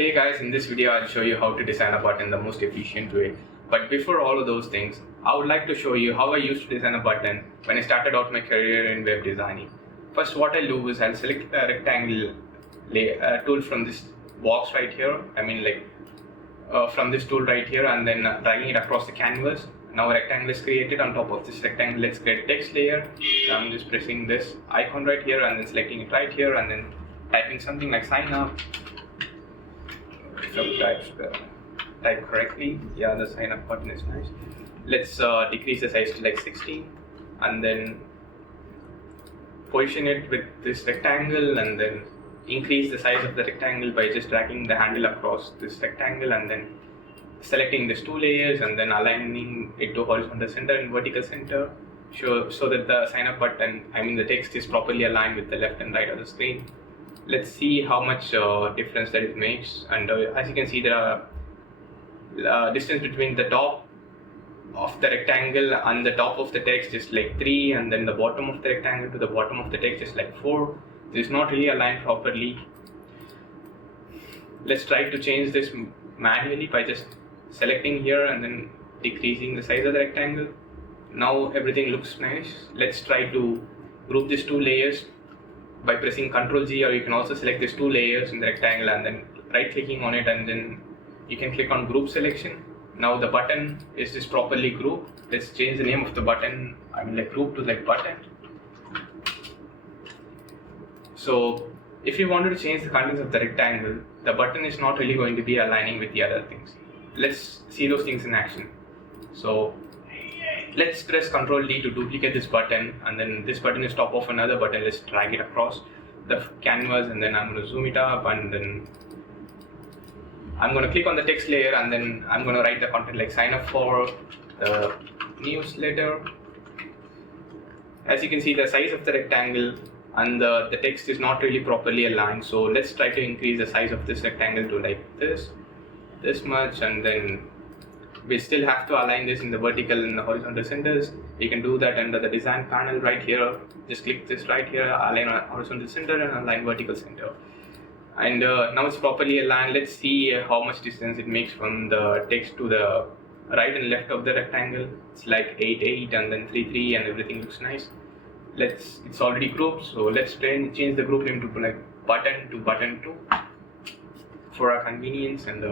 Hey guys, in this video I'll show you how to design a button the most efficient way. But before all of those things, I would like to show you how I used to design a button when I started out my career in web designing. First, what I'll do is I'll select a rectangle tool from this box right here. From this tool right here, and then dragging it across the canvas. Now a rectangle is created. On top of this rectangle, let's create a text layer. So I'm just pressing this icon right here and then selecting it right here and then typing something like sign up. So type correctly. Yeah, the sign up button is nice. Let's decrease the size to like 16 and then position it with this rectangle and then increase the size of the rectangle by just dragging the handle across this rectangle and then selecting these two layers and then aligning it to horizontal center and vertical center so that the sign up button, the text is properly aligned with the left and right of the screen. Let's see how much difference that it makes. And as you can see, there are distance between the top of the rectangle and the top of the text is like 3, and then the bottom of the rectangle to the bottom of the text is like 4. This is not really aligned properly. Let's try to change this manually by just selecting here and then decreasing the size of the rectangle. Now everything looks nice. Let's try to group these two layers by pressing Ctrl G, or you can also select these two layers in the rectangle and then right clicking on it, and then you can click on group selection. Now the button is just properly grouped. Let's change the name of the button, group to like button. So if you wanted to change the contents of the rectangle, the button is not really going to be aligning with the other things. Let's see those things in action. So let's press Ctrl D to duplicate this button, and then this button is top of another button. Let's drag it across the canvas, and then I'm going to zoom it up, and then I'm going to click on the text layer, and then I'm going to write the content like sign up for the newsletter. As you can see, the size of the rectangle and the text is not really properly aligned. So let's try to increase the size of this rectangle to like this much, and then we still have to align this in the vertical and the horizontal centers. You can do that under the design panel right here. Just click this right here, align horizontal center and align vertical center. And now it's properly aligned. Let's see how much distance it makes from the text to the right and left of the rectangle. It's like 8, 8 and then 3, 3, and everything looks nice. It's already grouped, so let's change the group name to like button to button 2 for our convenience. And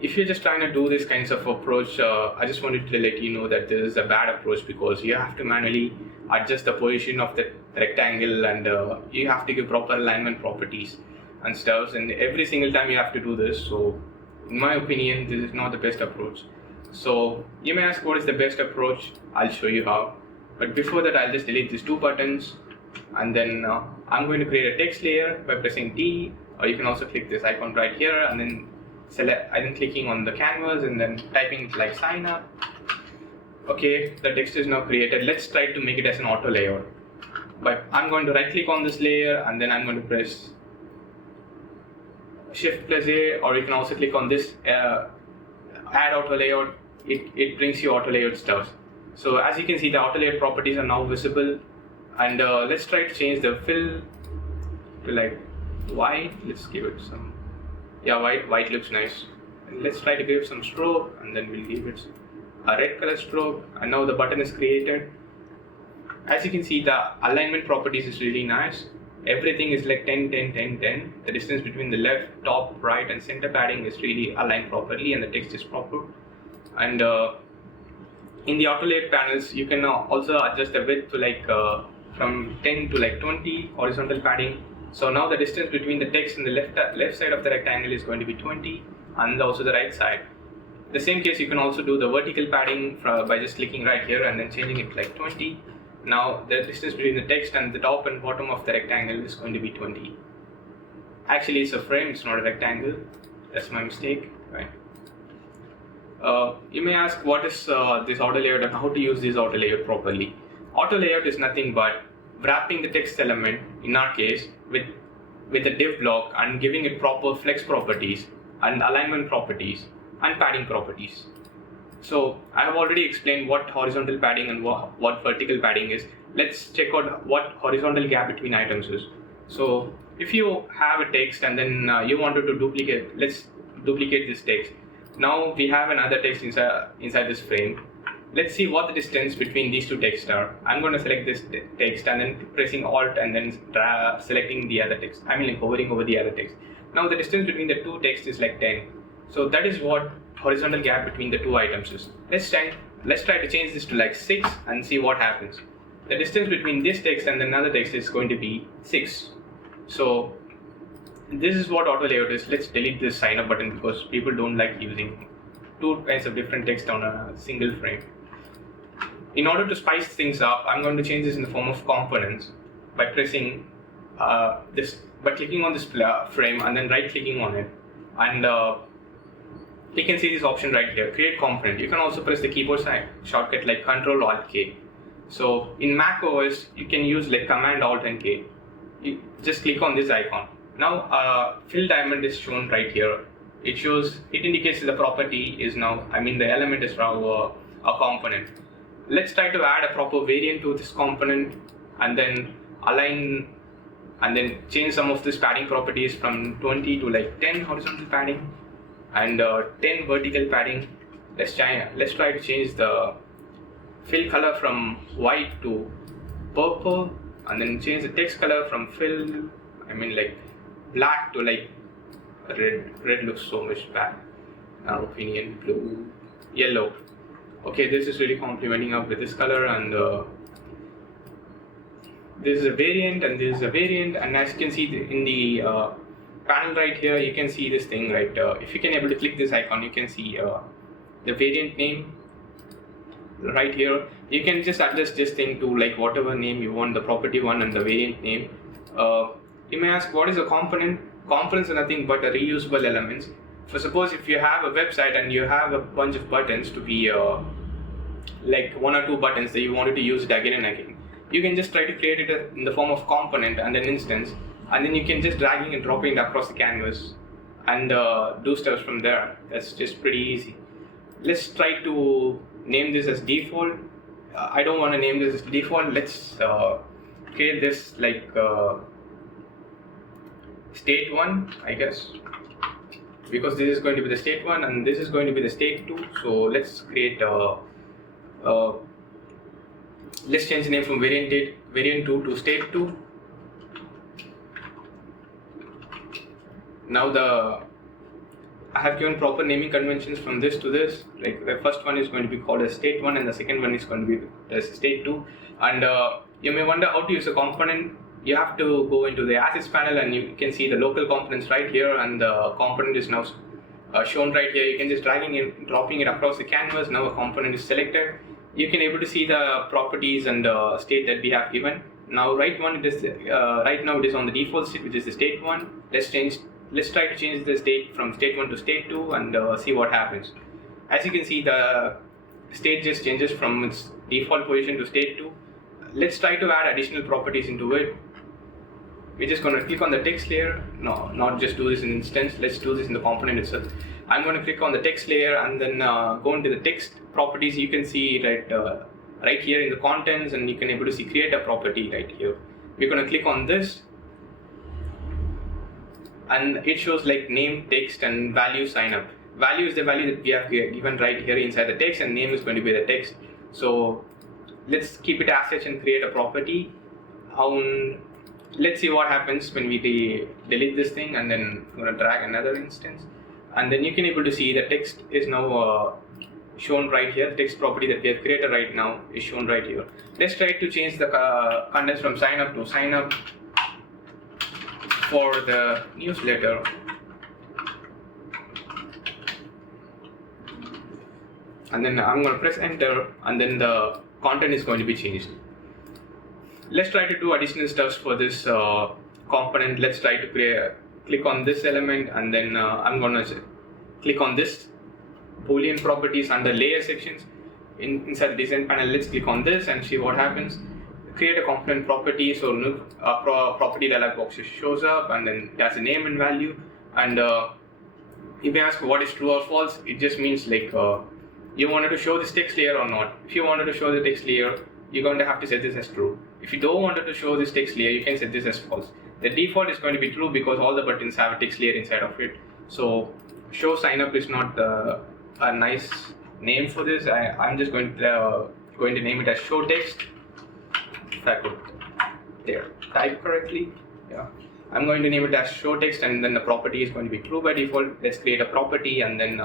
if you're just trying to do this kinds of approach, I just wanted to let you know that this is a bad approach, because you have to manually adjust the position of the rectangle, and you have to give proper alignment properties and stuff, and every single time you have to do this. So in my opinion, this is not the best approach. So you may ask, what is the best approach? I'll show you how. But before that, I'll just delete these two buttons, and then I'm going to create a text layer by pressing T, or you can also click this icon right here and then clicking on the canvas and then typing like sign up. Okay, the text is now created. Let's try to make it as an auto layout. But I'm going to right click on this layer, and then I'm going to press Shift plus A, or you can also click on this add auto layout. It brings you auto layout stuff. So as you can see, the auto layout properties are now visible, and let's try to change the fill to like white. Let's give it some, white looks nice. And let's try to give some stroke, and then we'll give it a red color stroke. And now the button is created. As you can see, the alignment properties is really nice. Everything is like 10, 10, 10, 10. The distance between the left, top, right and center padding is really aligned properly, and the text is proper. And in the auto layout panels, you can also adjust the width to like from 10 to like 20 horizontal padding. So now the distance between the text and the left side of the rectangle is going to be 20, and also the right side. The same case, you can also do the vertical padding by just clicking right here and then changing it to like 20. Now the distance between the text and the top and bottom of the rectangle is going to be 20. Actually, it's a frame, it's not a rectangle. That's my mistake, right? You may ask, what is this auto layout and how to use this auto layout properly? Auto layout is nothing but wrapping the text element, in our case, with a div block and giving it proper flex properties and alignment properties and padding properties. So I have already explained what horizontal padding and what vertical padding is. Let's check out what horizontal gap between items is. So if you have a text and then you wanted to duplicate, let's duplicate this text. Now we have another text inside this frame. Let's see what the distance between these two texts are. I'm going to select this text and then pressing Alt and then selecting the other text. I mean like hovering over the other text. Now the distance between the two texts is like 10. So that is what horizontal gap between the two items is. Let's try to change this to like 6 and see what happens. The distance between this text and another text is going to be 6. So this is what auto layout is. Let's delete this sign up button because people don't like using two kinds of different text on a single frame. In order to spice things up, I'm going to change this in the form of components by pressing by clicking on this frame and then right clicking on it, and you can see this option right here, create component. You can also press the keyboard shortcut like Ctrl Alt K. So in Mac OS you can use like Command Alt and K. You just click on this icon. Now fill diamond is shown right here. It indicates the property is now, the element is now a component. Let's try to add a proper variant to this component and then align and then change some of this padding properties from 20 to like 10 horizontal padding and 10 vertical padding. Let's try to change the fill color from white to purple and then change the text color from black to like red. Red looks so much bad. Our opinion, blue, yellow. Okay, this is really complementing up with this color, and this is a variant and this is a variant, and as you can see in the panel right here, you can see this thing right. If you can able to click this icon, you can see the variant name right here. You can just adjust this thing to like whatever name you want, the property one and the variant name. You may ask, what is a component? Components are nothing but a reusable elements. For suppose if you have a website and you have a bunch of buttons to be like 1 or 2 buttons that you wanted to use it again and again, you can just try to create it in the form of component and an instance, and then you can just dragging and dropping it across the canvas and do stuff from there. That's just pretty easy. Let's try to name this as default. I don't want to name this as default. Let's create this like state 1, I guess, because this is going to be the state 1 and this is going to be the state 2. So let's create let's change the name from variant 2 to state 2. Now I have given proper naming conventions from this to this. Like the first one is going to be called as state 1 and the second one is going to be as state 2. And you may wonder how to use a component. You have to go into the assets panel and you can see the local components right here, and the component is now shown right here. You can just dragging and dropping it across the canvas. Now a component is selected. You can able to see the properties and state that we have given. Now right now it is on the default state, which is the state 1. Let's try to change the state from state 1 to state 2 and see what happens. As you can see, the state just changes from its default position to state 2. Let's try to add additional properties into it. We're just going to click on the text layer. No, not just do this in instance. Let's do this in the component itself. I'm going to click on the text layer and then go into the text properties. You can see right here in the contents, and you can able to see create a property right here. We're going to click on this, and it shows like name, text, and value sign up. Value is the value that we have given right here inside the text, and name is going to be the text. So let's keep it as such and create a property. Let's see what happens when we delete this thing, and then I'm going to drag another instance, and then you can able to see the text is now shown right here. The text property that we have created right now is shown right here. Let's try to change the contents from sign up to sign up for the newsletter. And then I'm going to press enter, and then the content is going to be changed. Let's try to do additional steps for this component. Let's try to click on this element, and then I'm going to click on this Boolean properties under layer sections inside the design panel. Let's click on this and see what happens. Create a component property. So property dialog box shows up, and then that's a name and value. And if you ask what is true or false, it just means like you wanted to show this text layer or not. If you wanted to show the text layer, you're going to have to set this as true. If you don't want to show this text layer, you can set this as false. The default is going to be true because all the buttons have a text layer inside of it. So show sign up is not a nice name for this. I'm just going to name it as show text. If I could type correctly, yeah. I'm going to name it as show text, and then the property is going to be true by default. Let's create a property and then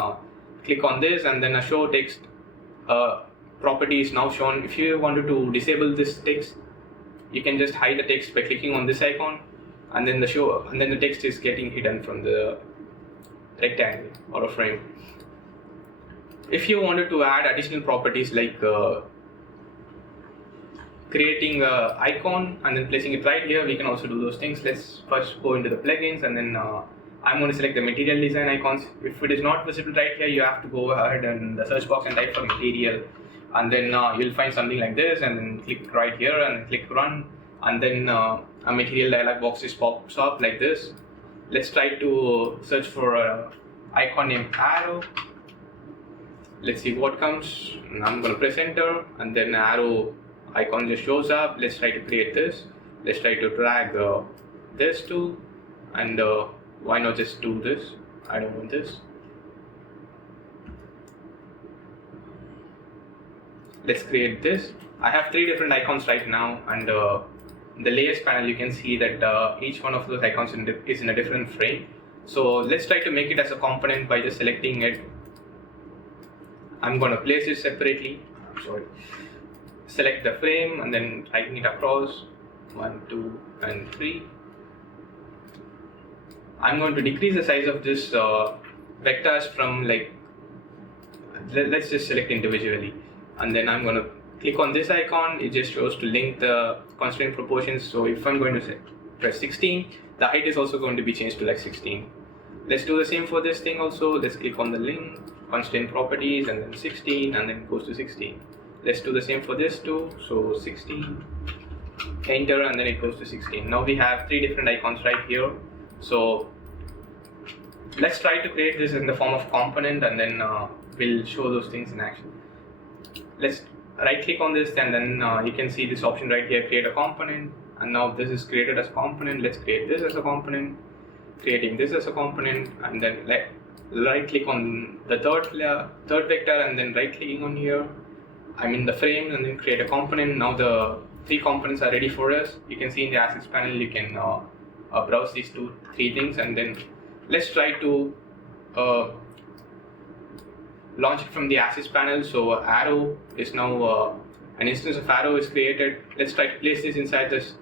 click on this, and then a show text property is now shown. If you wanted to disable this text, you can just hide the text by clicking on this icon, and then the text is getting hidden from the rectangle or a frame. If you wanted to add additional properties like creating an icon and then placing it right here, we can also do those things. Let's first go into the plugins, and then I'm going to select the material design icons. If it is not visible right here, you have to go ahead and the search box and type for material, and then you'll find something like this, and then click right here and then click run, and then a material dialog box just pops up like this. Let's try to search for an icon named arrow. Let's see what comes. I'm going to press enter, and then arrow icon just shows up. Let's try to create this. Let's try to drag this too, and why not just do this? I don't want this. Let's create this. I have 3 different icons right now, and the layers panel you can see that each one of those icons is in a different frame. So let's try to make it as a component by just selecting it. I'm going to place it separately. Select the frame and then dragging it across 1, 2, and 3. I'm going to decrease the size of this vectors from let's just select individually, and then I'm going to click on this icon. It just shows to link the constraint proportions. So if I'm going to press 16, the height is also going to be changed to 16. Let's do the same for this thing also. Let's click on the link, constraint properties, and then 16, and then it goes to 16. Let's do the same for this too. So 16, enter, and then it goes to 16. Now we have 3 different icons right here. So let's try to create this in the form of component, and then we'll show those things in action. Let's right click on this, and then you can see this option right here, create a component. And now this is created as a component. Let's create this as a component, creating this as a component, and then right click on the third vector, and then right clicking on here, I'm in the frame, and then create a component. Now the 3 components are ready for us. You can see in the assets panel, you can browse these 3 things, and then let's try to launch it from the assets panel. So arrow is now an instance of arrow is created. Let's try to place this inside this.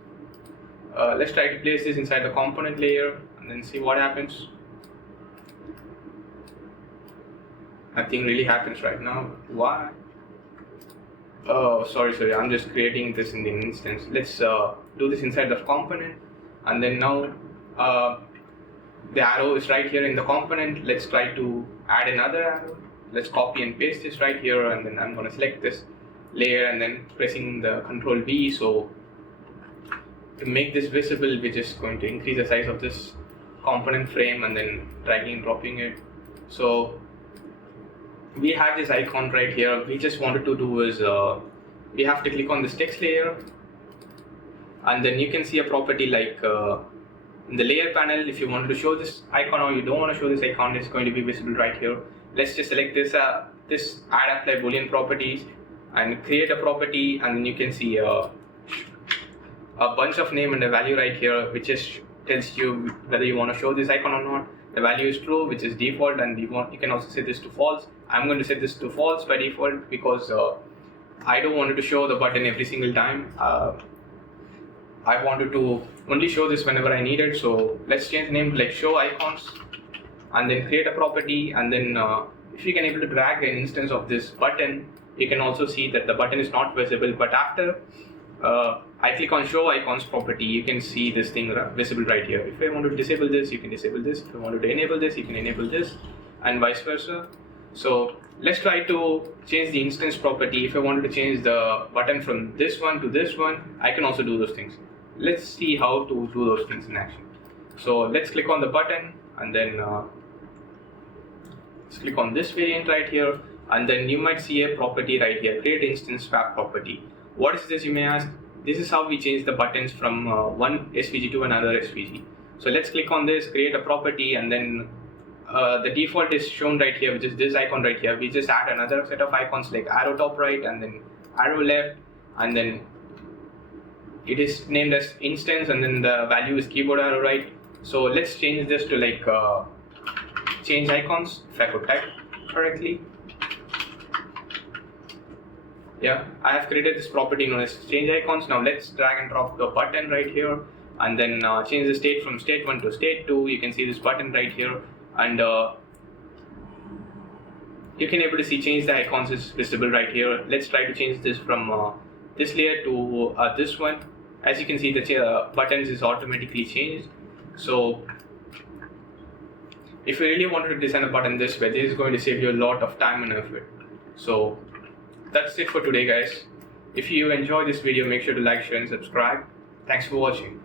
Let's try to place this inside the component layer, and then see what happens. Nothing really happens right now. Why? Oh, sorry. I'm just creating this in the instance. Let's do this inside the component, and then now the arrow is right here in the component. Let's try to add another arrow. Let's copy and paste this right here, and then I'm going to select this layer and then pressing the Control V. So to make this visible, we're just going to increase the size of this component frame and then dragging and dropping it. So we have this icon right here. We just wanted to do is we have to click on this text layer, and then you can see a property like in the layer panel. If you wanted to show this icon or you don't want to show this icon, it's going to be visible right here. Let's just select this this add apply boolean properties and create a property, and then you can see a bunch of name and a value right here, which just tells you whether you want to show this icon or not. The value is true, which is default, and you can also set this to false. I'm going to set this to false by default because I don't want it to show the button every single time. I wanted to only show this whenever I need it. So let's change the name to show icons, and then create a property, and then if you can able to drag an instance of this button, you can also see that the button is not visible. But after I click on show icons property, you can see this thing visible right here. If I want to disable this, you can disable this. If I wanted to enable this, you can enable this, and vice versa. So let's try to change the instance property. If I wanted to change the button from this one to this one, I can also do those things. Let's see how to do those things in action. So let's click on the button, and then let's click on this variant right here, and then you might see a property right here, create instance swap property. What is this, you may ask? this is how we change the buttons from one SVG to another SVG. So let's click on this, create a property, and then the default is shown right here, which is this icon right here. We just add another set of icons like arrow top right and then arrow left, and then it is named as instance, and then the value is keyboard arrow right. So let's change this to like change icons, if I could type correctly. Yeah, I have created this property known as change icons. Now let's drag and drop the button right here, and then change the state from state 1 to state 2. You can see this button right here, and you can able to see change the icons is visible right here. Let's try to change this from this layer to this one. As you can see, the buttons is automatically changed. So if you really wanted to design a button this way, this is going to save you a lot of time and effort. So that's it for today, guys. If you enjoyed this video, make sure to like, share and subscribe. Thanks for watching.